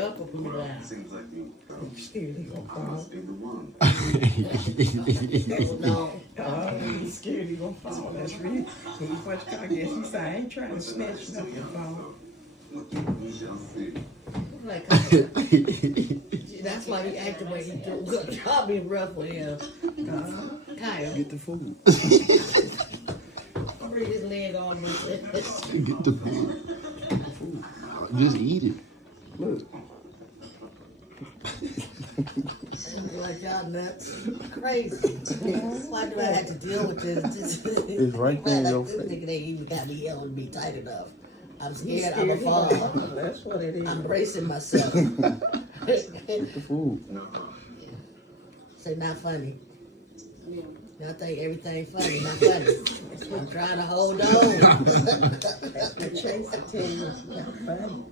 up or put it down. Seems like you Scared he gonna fall. must be the one. No. He's scared he gonna fall. That's real. He watch I guess he said, I ain't trying to snatch nothing from We shall see. Like, that's why he acted the way he do. Good job being rough with him. Kyle, Get the food. bring his leg on with it. Get the food. Just eat it. Look. Like y'all nuts. Crazy. Why do I have to deal with this? It's right there in your This face. nigga ain't even got me held me tight enough. I'm He's scared I'm a he gonna fall. fall. That's what it is. I'm bracing myself. Get the food. Say not funny. Y'all think everything funny, not funny. I'm trying to hold on. The chase to tell you it's not funny.